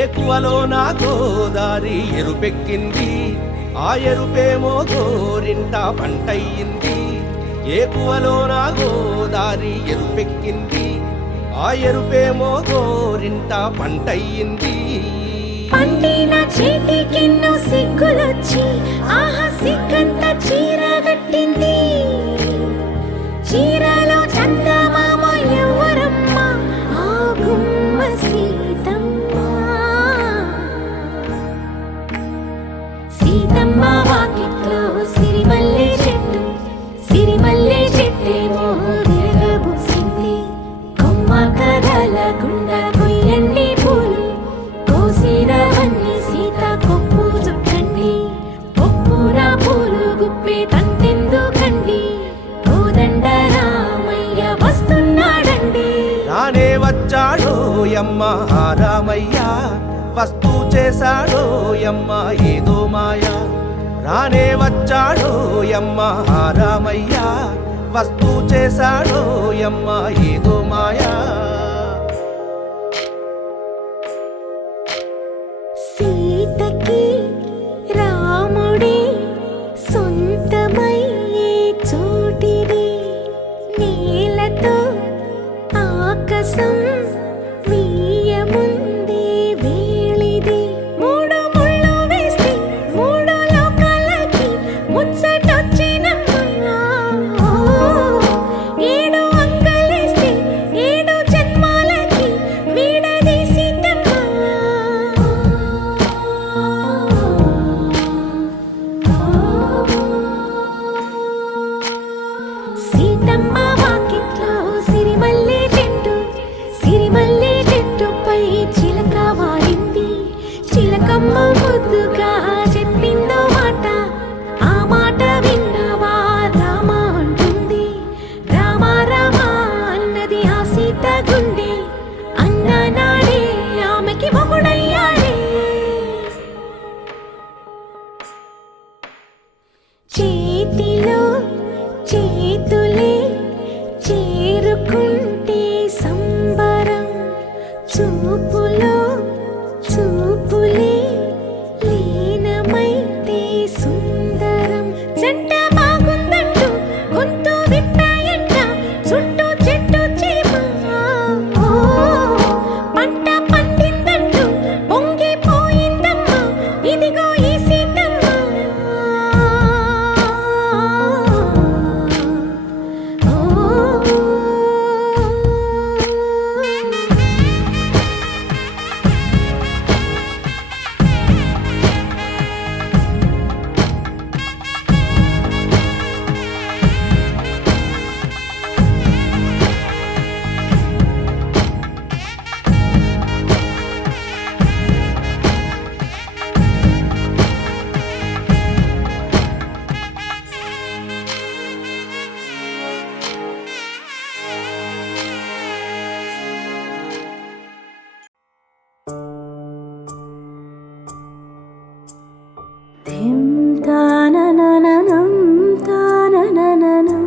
ఏకువలో నా గోదారి ఎరుపెక్కింది, ఆ ఎరుపేమో గోరింట పంటయ్యింది. ఏకువలో నా గోదారి ఎరుపెక్కింది, ఆ ఎరుపేమో గోరింట పంటయ్యింది. పండిన చేతికెన్నో సిగ్గులొచ్చి ఆహా సిగ్గంత చీరగట్టింది. చీరలో చందమామ ఎవరమ్మ, ఆ గుమ్మ సీతమ్మ. సీతమ్మ వాకిట్లో సిరిమల్లె చెట్టు, సిరిమల్లె చెట్టేమో విరగబూసింది. కొమ్మ కదలకుండా కొయ్యండి పూలు, కోసిరవన్నీ సీత కొప్పు చుట్టండి. కొప్పున పూలు గుప్పే తంతెందుకండి, కోదండ రామయ్య వస్తున్నాడండి. రానే వచ్చాడో యమ్మ రామయ్య, వస్తూ చేశాడో యమ్మ ఏదో మాయా. రానే వచ్చాడో యమ్మ రామయ్య, వస్తూ చేశాడో యమ్మ ఏదో మాయా. సీతకి రాముడే సొంతమయ్యే చోటిది, నేలతో ఆకాశం వీయముందే వేళిది. మూడు ముళ్ళు వేస్తే మూడు లోకాలకి ముచ్చటొచ్చినమ్మా. ఏడు అంగలేస్తే ఏడు జన్మాలకి వీడదీసిందమ్మా. సీతమ్మ వాకిట్లో సిరిమల్లె చెట్టు, సిరిమల్లె చెట్టుపై చిలక వాలింది. చిలకమ్మ ముద్దుగా చెప్పిందో మాట, ఆ మాట విన్నవా రామ అంటుంది. రామ రామ అన్నది ఆ సీత గుండె, అన్న నాడే ఆమెకి మొగుడయ్యాడే. చేతిలో చేతులే చేరుకుంటే సంబరం, చూపులో చూపులే లీనమైతే సుందరం. జంట బాగుందంటూ గొంతు విప్పాయంట చుట్టూ చెట్టు చీమ. పంట పండిందంటూ పొంగిపోయిందమ్మా, ఇదిగో ఈ సీతమ్మ. ధిం తాననననం తాననననం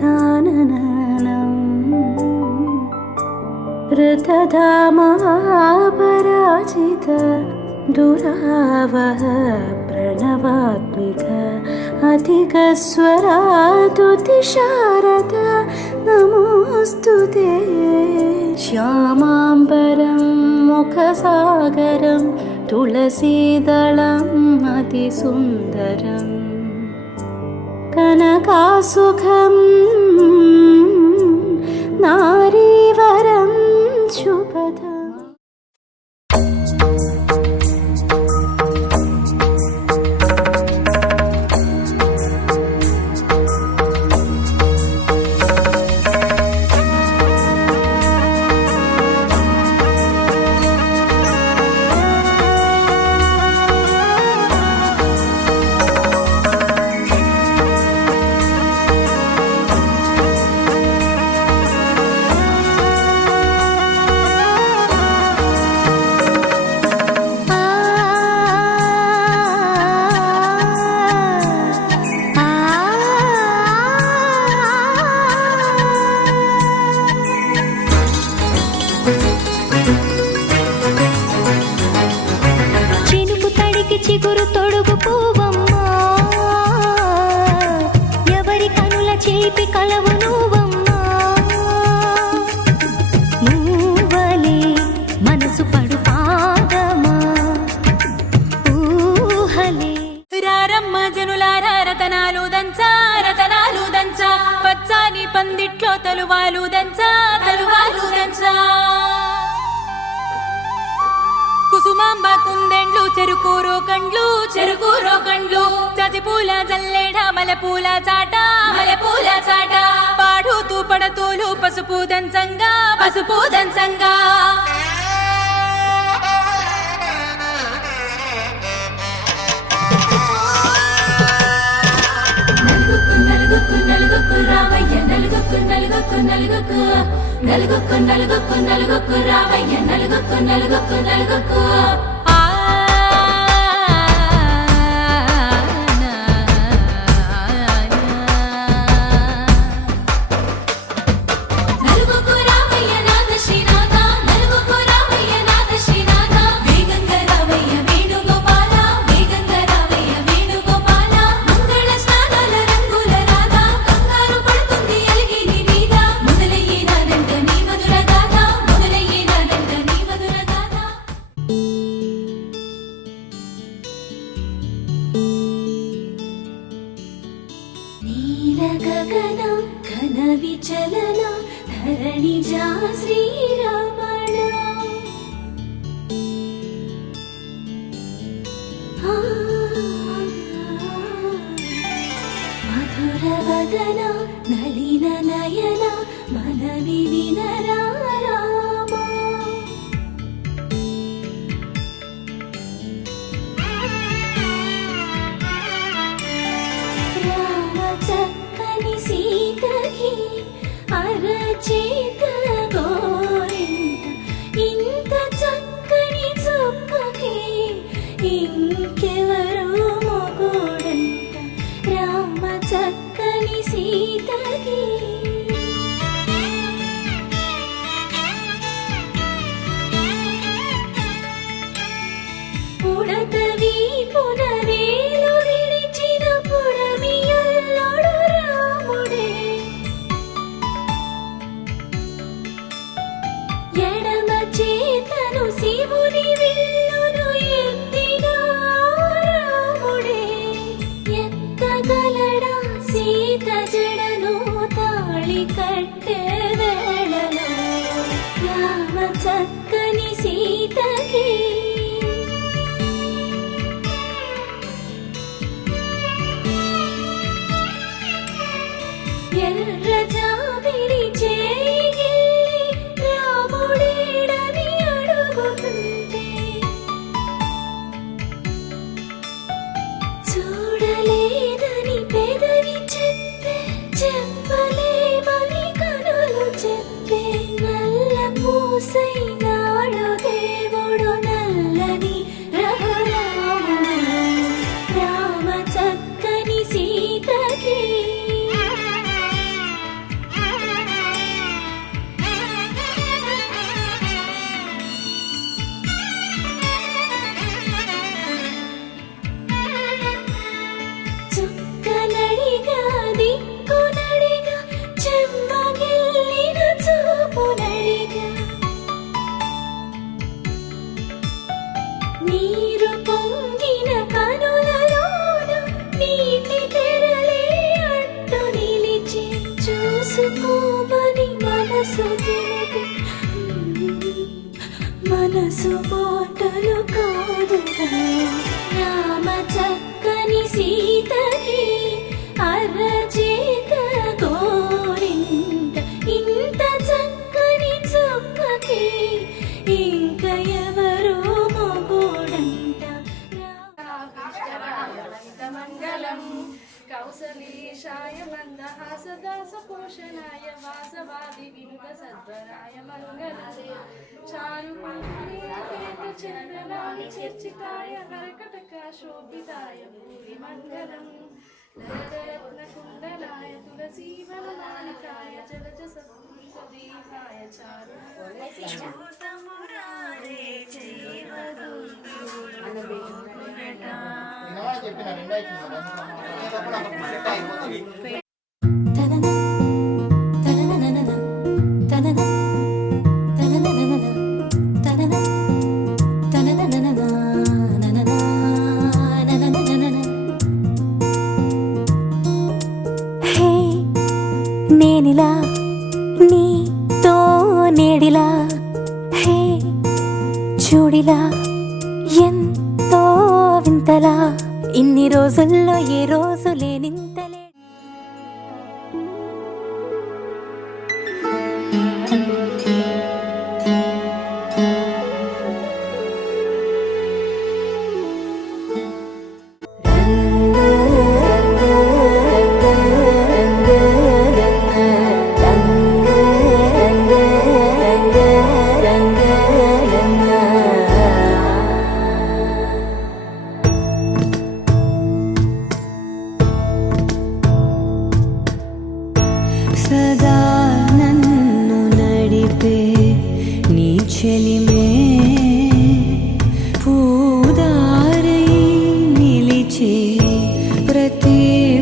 తానననం. ऋतधामपराजित दुरावह प्रणवात्मिक अधिकस्वरातुतिशारद नमोऽस्तुते. श्यामाम्बरं मुखसागरं तुलसीदलम् अतिसुन्दरम् कनकासुखं नारीवरं शुभदम् చిగురు తొడుగు పూవమ్మా ఎవరి కనుల చేపి కలవు నువ్వమ్మా నువ్వలే మనసు పడు పాదమా ఊహలే రారమ్మ జనులారా రతనాలు దంచా పచ్చాని పందిట్లో తలువాలు దంచా కుసుమాంబ కుందెండ్లు చెరుకూరో కండ్లు చజిపూల జల్లేడ మలపూల చాట పాడుతూ పడతూలు పసుపు దంచంగా నలుగుకు రావయ్య నలుగుకు రావయ్య నలుగుకు గగన ఘన విచలన ధరణిజా శ్రీరమణ మధుర వదన నళిన నయన మనవి వినరా రామా చక్కని సీతకి అరచేత గోరింట ఇంత చక్కని చుక్కకి ఇంకెవరు మొగుడంట రామ చక్కని సీతకి పుడతవి పునవేలు విడిచిన పుడమియల్లోడు రాముడే ఎడమ చేతను శివుని విల్లును ఎత్తిన రాముడే ఎత్తగలడా సీత జడను తాళి కట్టే వేళలో రామ చక్కని సీతకి ప్రత్యక్షాయ మందహాసదాస పోషణాయ వాసవాది వినుత సద్వరాయ మంగళే చారు చంద్రనాని చర్చితాయ కర్కటక శోభితాయ భూరి మంగళం లలితరత్న కుండలాయ తులసీవనమాలికాయ జలజ సత్పుష్పదీపాయ చారు నేనిలా నీతో నేడిలా హే చూడిలా ఎంతో వింతలా ఇన్ని రోజుల్లో ఏ రోజు లేనింతలే సదా నన్ను నడిపే నీ చెలిమే పూదారై నిలిచే ప్రతి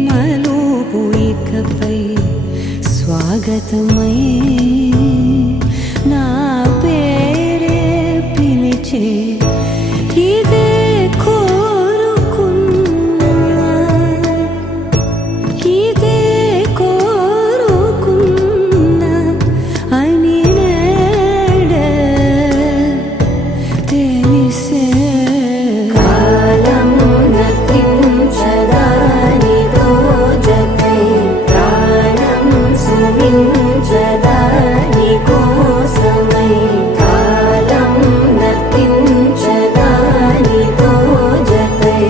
మలుపు ఇకపై స్వాగతమై నా పేరే పిలిచే ఇదే కోరుకున్నా ఇదే కోరుకున్నా అని నేడే తెలిసే కాలం నతించదాని దోజకై ప్రాణం సుమించదాని కోసమై కాలం నతించదాని దోజకై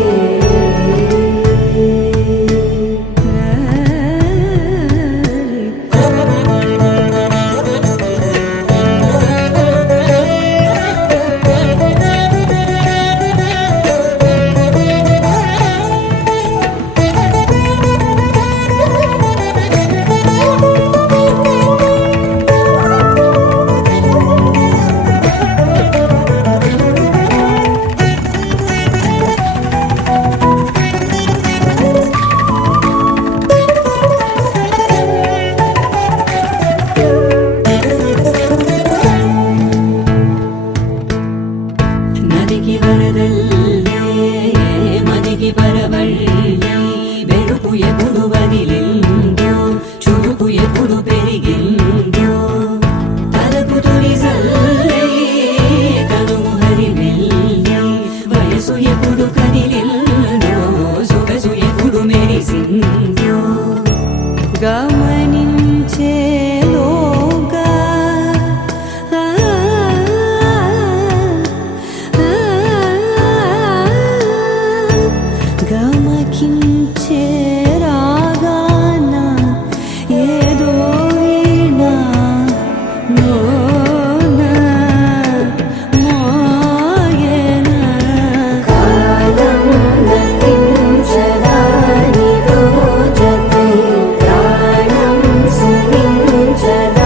నదికి వరదల్లే మదికి పరవళ్ళే వెలుపు ఎప్పుడు వదిలిందో చురుకు ఎప్పుడు పెరిగిందో తలపు తొలి సల్లే కనుము హరి మెల్లే వయసు ఎప్పుడు కదిలిందో సొగసు ఎప్పుడు మెరిసిందో గమనించేలోగా గమకించే రాగాన ఏదో వీణా మోనా మోయేనా కాలం నతించదాని దోజకై ప్రాణం సుమించదాని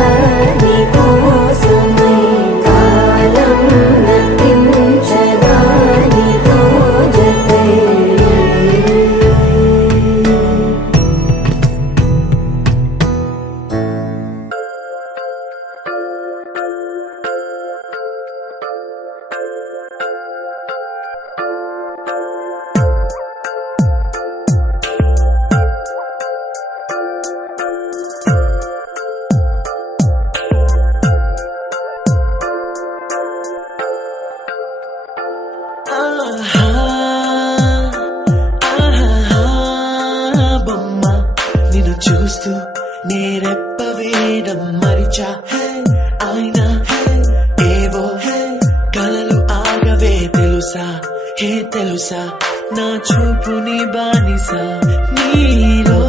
కోసమై కాలం నతించదాని దోజకై బొమ్మ నిన్ను చూస్తూ నేరెప్ప వేయడం మరిచా అయినా ఏవో కలలు ఆగవే తెలుసా తెలుసా నా చూపుని బానిస నీలో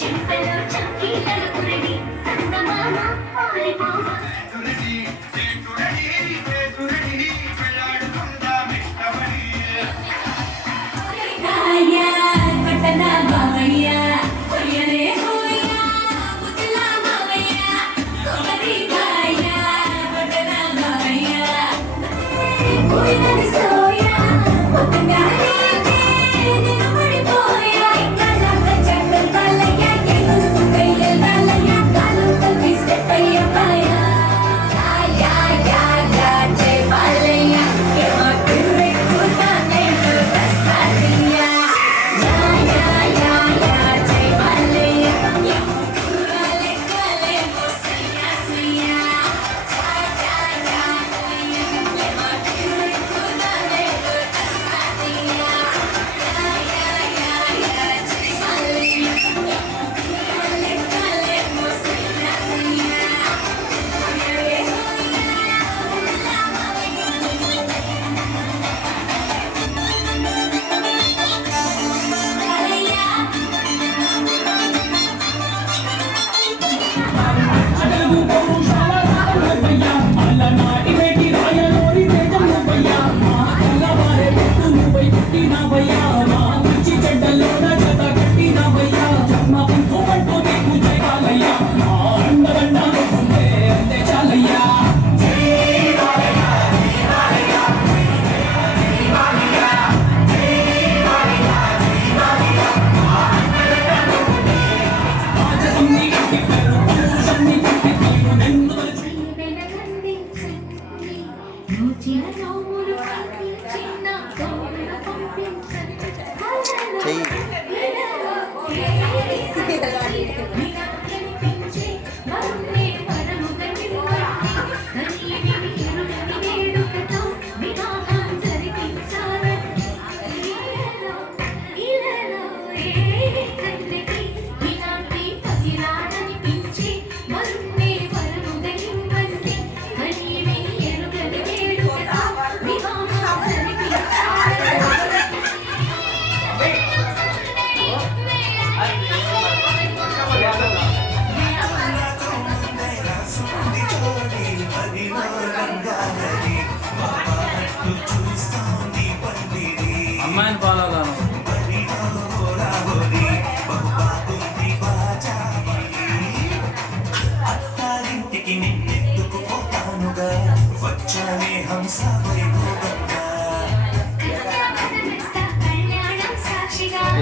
చింతలో చక్కీలను కురడి చందమామ పారిపోవ Soya,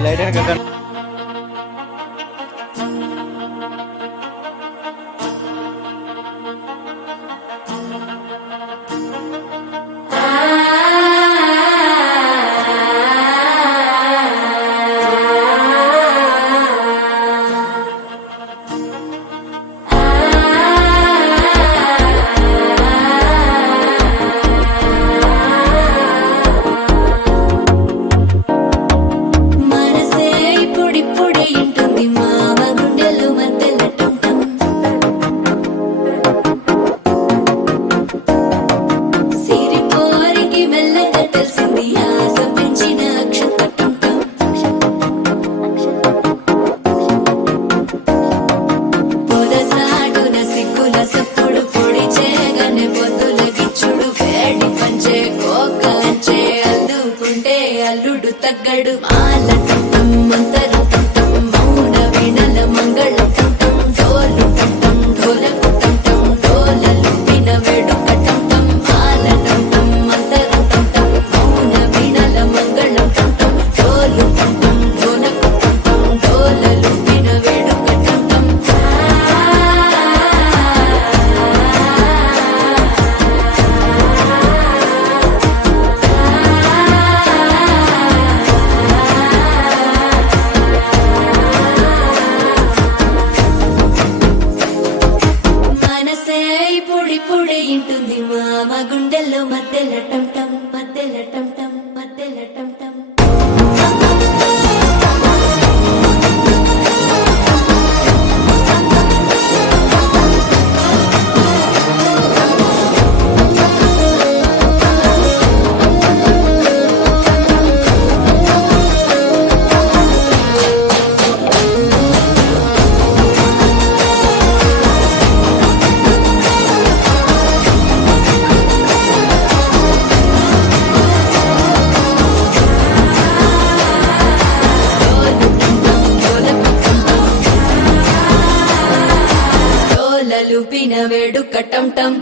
లైట్ వెనక మనసే ఇప్పుడిప్పుడే ఇంటుంది మామ గుండెలు మధ్యలో టం సిరిపోరికి మెల్లగా తెలిసింది ఆశ పెంచిన అక్షతటం పొదసాటున సిగ్గుల సప్పుడు పొడి చేయగానే పొద్దుల గిచ్చుడు వేడి పంచే కోకలంచే అల్లుకుంటే అల్లుడు తగ్గడు మాల టం మంతర టం మౌన వీణల మంగళ టం డోలు టం ఢోలకు టం డోలలు విన వేడుక టం మాల టం మంతర టం మౌన వీణల మంగళ టం డోలు టం ఢోలకు టం డోలలు విన వేడుక టం మనసే ఇప్పుడిప్పుడే ఇంటుంది మామ గుండెల్లో మధ్యలో టం టం మధ్యలో టం టం మధ్యలో టం టం డోలలు పిన వేడుక టం టం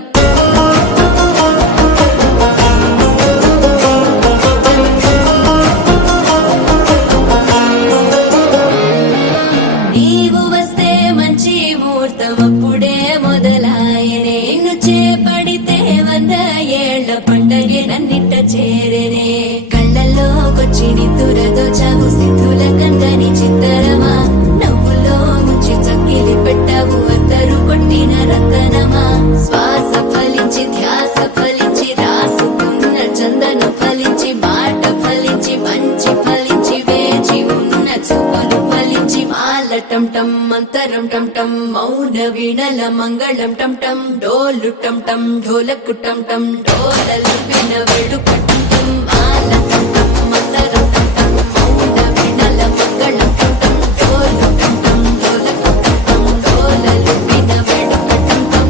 నీవు వస్తే మంచి ముహూర్తం అప్పుడే మొదలాయనే నిన్ను చేపడితే 100 ఏళ్ల పండగే నన్నిట్ట చేరేనే కళ్ళల్లోకొచ్చి నిద్దురదో చావు సిద్ధుల కందని చిత్తరమా నవ్వులో ముంచి చక్కిలి పెట్టావు అద్దరు కొట్టిన రతనమా శ్వాస ఫలించి ధ్యాస ఫలించి రాసుకున్న చందన ఫలించి మాట ఫలించి మంచి ఫలించి వేచి ఉన్న చూపులు ఫలించి మాల టం టం మంతరం టం టం మౌన వీణల మంగళం టం టం డోలు టం టం ఢోలకు టం టం డోలలు విన వేడుక టం టం మాల టం టం మంతరం టం టం మౌన వీణల మంగళం టం టం డోలు టం టం ఢోలకు టం టం డోలలు విన వేడుక టం టం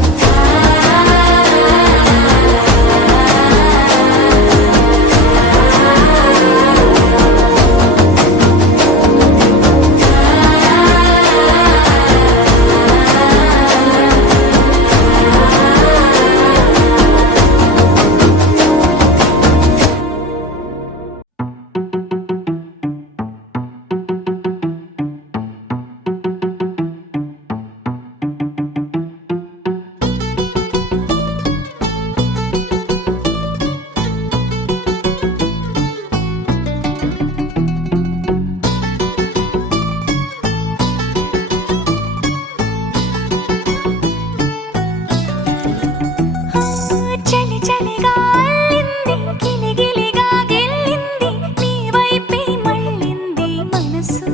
చలి చలిగా అల్లింది గిలిగిలిగా గెల్లింది నీ వైపే మళ్ళింది మనసు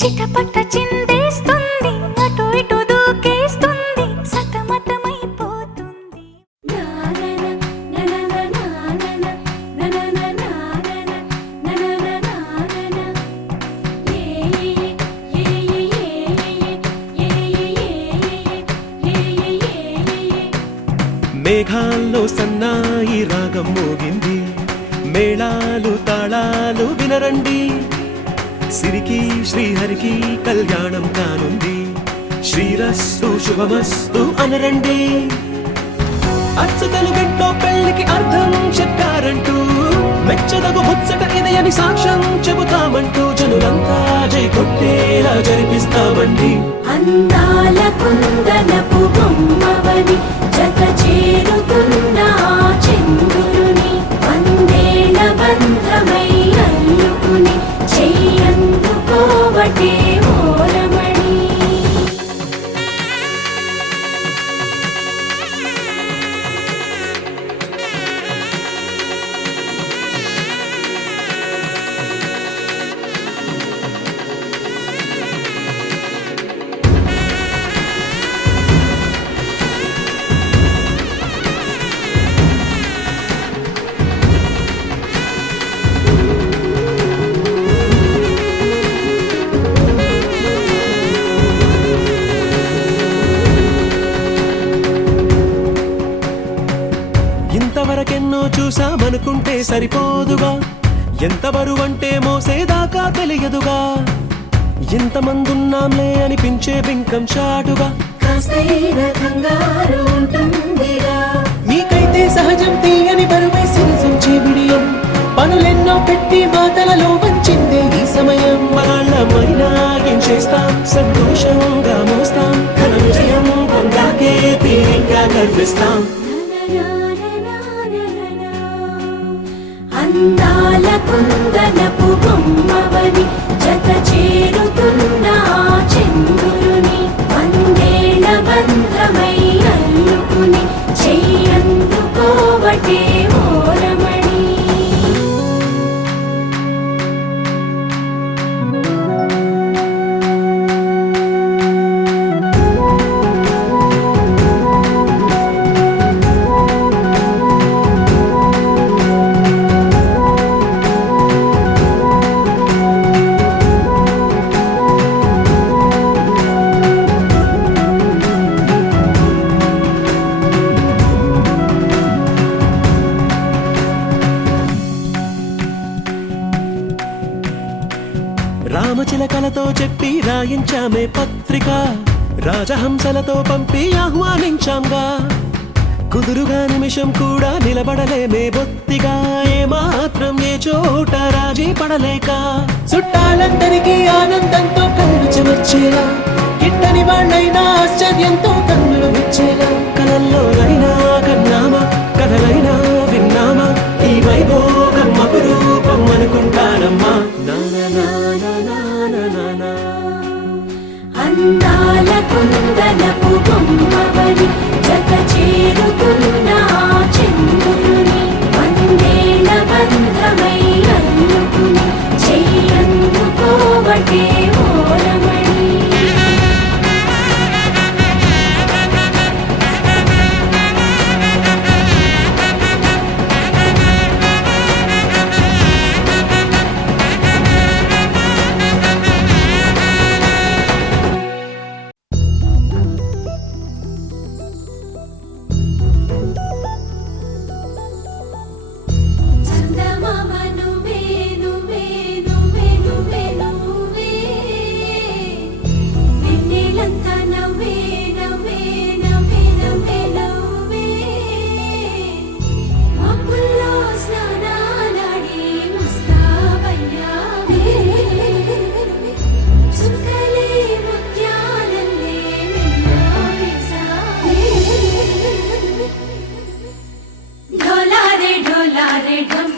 చిటపట చిందేస్తుంది అటు ఇటు దూకేస్తుంది సతమతమైపోతుంది మేఘాల్లో సన్నాయి రాగం మోగింది మేళాలు తాళాలు వినరండి సిరికి శ్రీహరికి కళ్యాణం కానుంది శ్రీరస్తు శుభమస్తు అనరండి అచ్చతలు గంటో పెళ్లికి అర్థం చెప్పారంటూ మెచ్చదగు ముచ్చట ఇది అని సాక్ష్యం చెబుతామంటూ జనులంతా జై కొట్టేలా జరిపిస్తామండి. అందాల కుందనపు బొమ్మవని జత చేరుతున్న చంద్రుని వందేళ్ల బంధమై అల్లుకుని చెయ్యందుకోవటే ఓరమణి. ఇంతవరకెన్నో చూసామనుకుంటే సరిపోదుగా, ఎంత బరువంటే మోసేదాకా తెలియదుగా, ఇంతమందున్నాంలే అనిపించే బింకం చాటుగా కాస్తైనా కంగారు ఉంటుందిగా. మీకైతే సహజం తీయని బరువై సిరిసంచే బిడియం, పనులెన్నో పెట్టి మాటలలో వంచిందే ఈ సమయం. మగాళ్ళమైనా ఏం చేస్తాం, సంతోషంగా మోస్తాం, ఘన విజయం పొందాకే తీరిగ్గా గర్విస్తాం. అందాల కుందనపు బొమ్మవని జత చేరుతున్న చంద్రుని వందేళ్ల బంధమై అల్లుకుని చెయ్యందుకోవటే ఓరమణి. రామచిలకలతో చెప్పి రాయించామే పత్రిక, రాజహంసలతో పంపి ఆహ్వానించాంగా, కుదురుగా నిమిషం కూడా నిలబడలేమే బొత్తిగా, ఏ మాత్రం ఏ చోట రాజీ పడలేక, చుట్టాలందరికీ ఆనందంతో కళ్ళు చెమర్చేలా, గిట్టని వాళ్ళైనా ఆశ్చర్యంతో కన్నులు విచ్చేలా, కలల్లోనైనా కన్నామా కథలైనా విన్నామా, ఈ వైభోగం అపురూపం అనుకుంటానమ్మా. అందాల కుందనపు బొమ్మవని జత చేరుతున్న చంద్రుని వందేళ్ల బంధమై అల్లుకుని చెయ్యందుకోవటే ఓరమణి. చందమామ నువ్వే నువ్వే నువ్వే నువ్వే నువ్వే, వెన్నెలంతా నవ్వే నవ్వే నవ్వే నవ్వే నవ్వే, మబ్బుల్లో స్నానాలాడి ముస్తాబయ్యావే, చుక్కలే ముత్యాలల్లే వెన్నో వేసావే. ఢోలారే ఢోలారే ఢం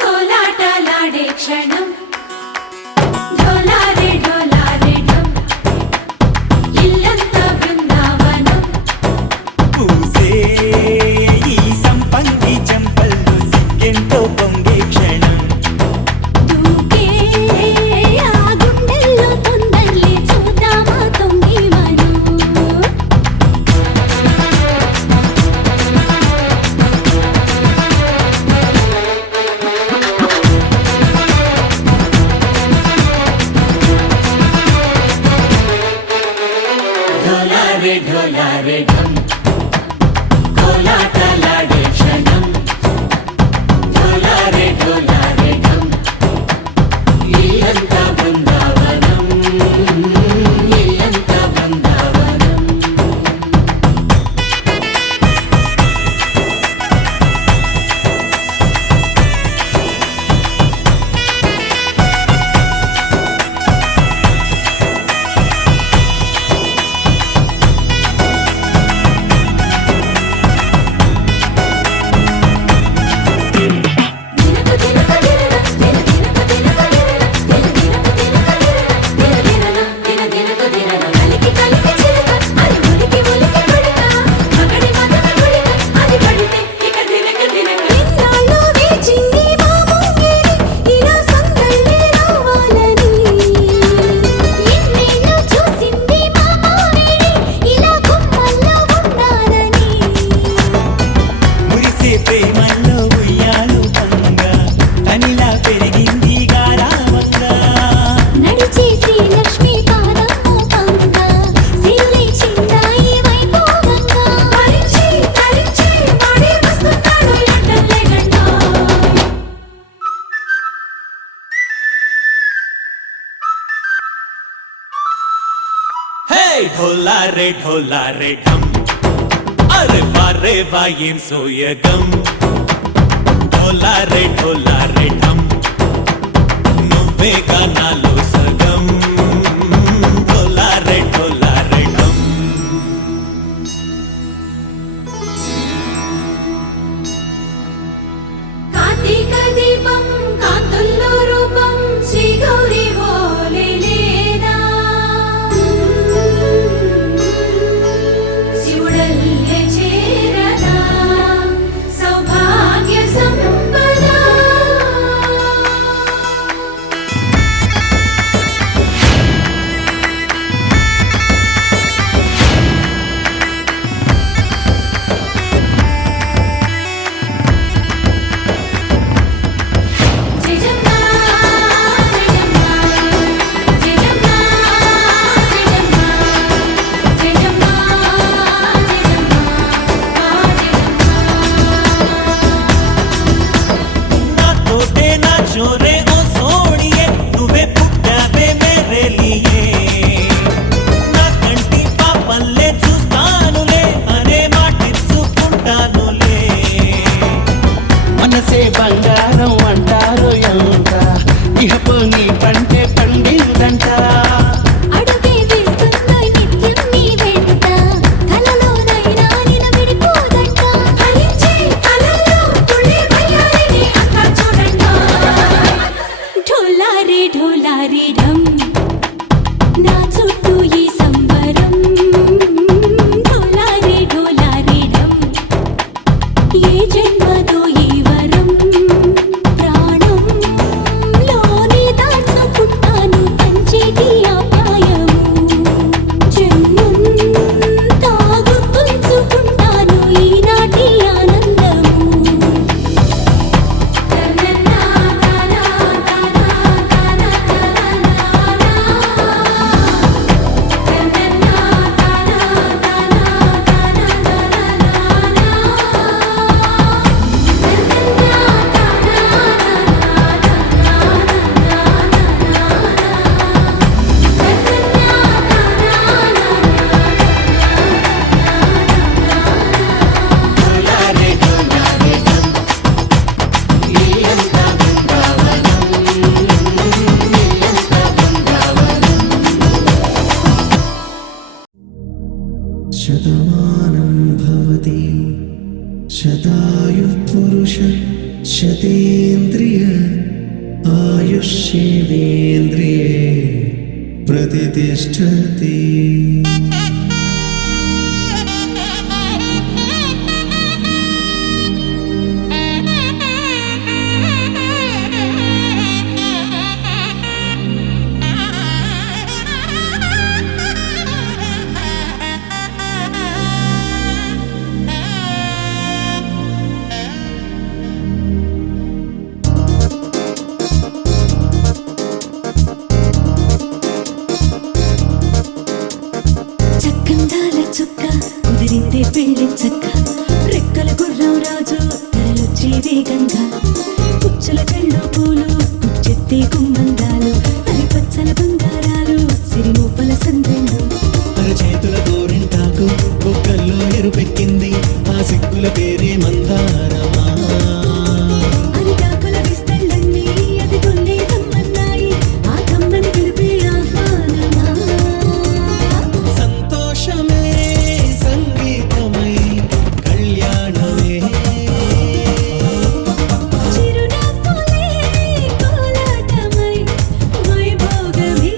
కోలాటలాడే క్షణం, ఢోలారే ఢోలారే ఢం ఇల్లంతా బృందావనం. పూసే ఈ సంపంగి చెంపల్లో సిగ్గెంతో పొంగే క్షణం, దూకే ఆ గుండెల్లో తొందరలే చూద్దామా తొంగి మనం. ఢోలారే ఢోలారే ఢం కోలాటలాడే క్షణం, ఢోలారే ఢోలారే ఢం ఇల్లంతా బృందావనం, ఇల్లంతా బృందావనం. ढोला रे ढम अरे वारे वायें सोयगम ढोला रे ढम నువ్వే గానాలో సగం ढोला रे ढम కార్తీక దీపం కాంతుల్లో రూపం శ్రీ గౌరీ ఓలే లేదా శివుడల్లే చేరదా సౌభాగ్య సంపద నా తోటే నా చోరే ఓ సోణియే నువ్వే పుట్టావే మేరే లియే నా కంటి పాపల్లే చూస్తానులే అనే మాటిచ్చుకుంటానులే మనసే బంగారం అంటారు ఎంత ఇహపు నీ పంటే పండిందంట అడుగే వేస్తుందో నిత్యం నీ వెంట కలలోనైనా నిన్ను విడిపోదంట ఫలించే కలల్లో తుళ్ళే వయ్యారిని అంతా చూడండి ఢోలా రే ఢమ్ నా చుట్టూ ఈ సంబరం ఢోలా రే ఢమ్ ఏ జన్మదో ఈ వరం ప్రాణంలోనే దాచుకుంటాను పంచేటి ఆప్యాయము జన్మంతా గుర్తుంచుకుంటాను ఈనాటి ఆనందము శతమానం భవతి శతాయు పురుష శతేంద్రియ ఆయుష్యేంద్రియే ప్రతిష్టతి చక్కందాల చుక్క కుదిరిందే పెళ్లి చక్క రెక్కల గుర్రం రాజు తరలొచ్చే వేగంగా కుచ్చుల చెళ్ళు పూలు కుచ్చెత్తే కుమ్మందాలు అరి పచ్చల బంగారాలు సిరిమూపల సందెళ్ళు చేతుల గోరింటాకు బొక్కల్లో ఎరుపెక్కింది ఆ సిగ్గుల పేరే మందారమా అరిటాకుల విస్తళ్ళన్నీ అది కొన్నే కమ్మన్నాయి ఆ కమ్మని పిలిపే ఆహ్వానమా సంతోషమే సంగీతమై కళ్యాణమే చిరునవ్వులే కోలాటమై వైభోగమే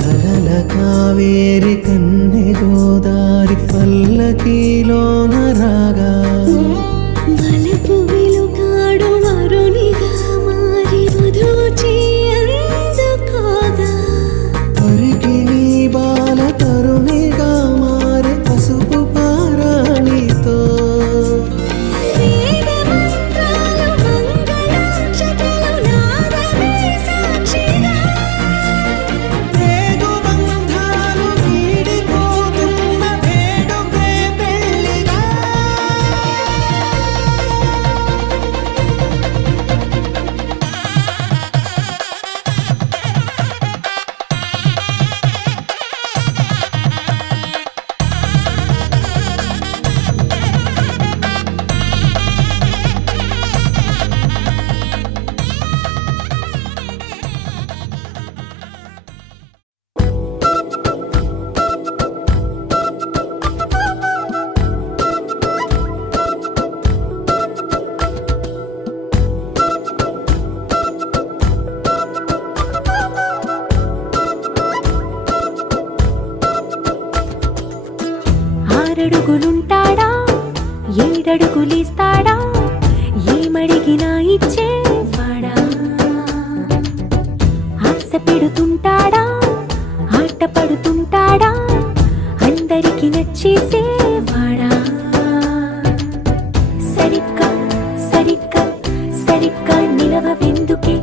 కలల కావేరి కన్నె గోదారి పల్లకీలోన రాగా వలపు వెలుగాడు వరునిగా మారి వధూచి అందుకోదా తరికి నీ బాల తరుణిగా మారి పసుపు పార ఆరడుగులుంటాడా ఏడడుగులిస్తాడా ఏమడిగినా ఇచ్చేవాడా ఆశ పెడుతుంటాడా ఆట పడుతుంటాడా అందరికి నచ్చేసేవాడా సరిగ్గా సరిగ్గా సరిగ్గా నిలవవెందుకే